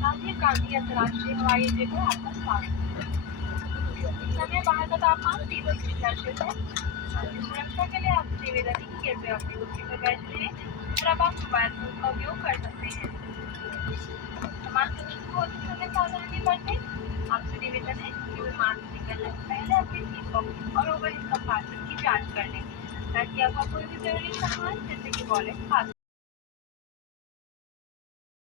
राजीव गांधी अंतर्राष्ट्रीय हवाई अड्डे पर आपका स्वागत है। इस समय बाहर का तापमान 30°C है। आपकी सुरक्षा के लिए आपसे निवेदन है कि कृपया अपनी कुर्सी पर बैठ जाएं और अब आप मोबाइल फोन का उपयोग कर सकते हैं। सामान सुरक्षित होते समय सावधानी बरतें। आपसे निवेदन है कि विमान से निकलने से पहले अपनी सीट बॉक्स और ओवरहेड कंपार्टमेंट की जांच कर लें ताकि आपका कोई भी जरूरी सामान जैसे कि वॉलेट